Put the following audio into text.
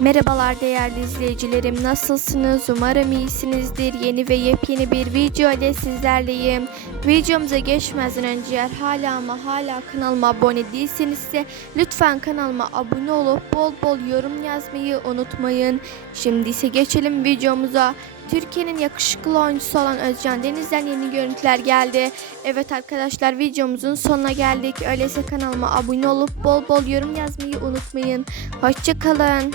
Merhabalar değerli izleyicilerim nasılsınız? Umarım iyisinizdir. Yeni ve yepyeni bir video ile sizlerleyim. Videomuza geçmeden önce eğer hala ama hala kanalıma abone değilseniz ise lütfen kanalıma abone olup bol bol yorum yazmayı unutmayın. Şimdi ise geçelim videomuza. Türkiye'nin yakışıklı oyuncusu olan Özcan Deniz'den yeni görüntüler geldi. Evet arkadaşlar videomuzun sonuna geldik. Öyleyse kanalıma abone olup bol bol yorum yazmayı unutmayın. Hoşçakalın.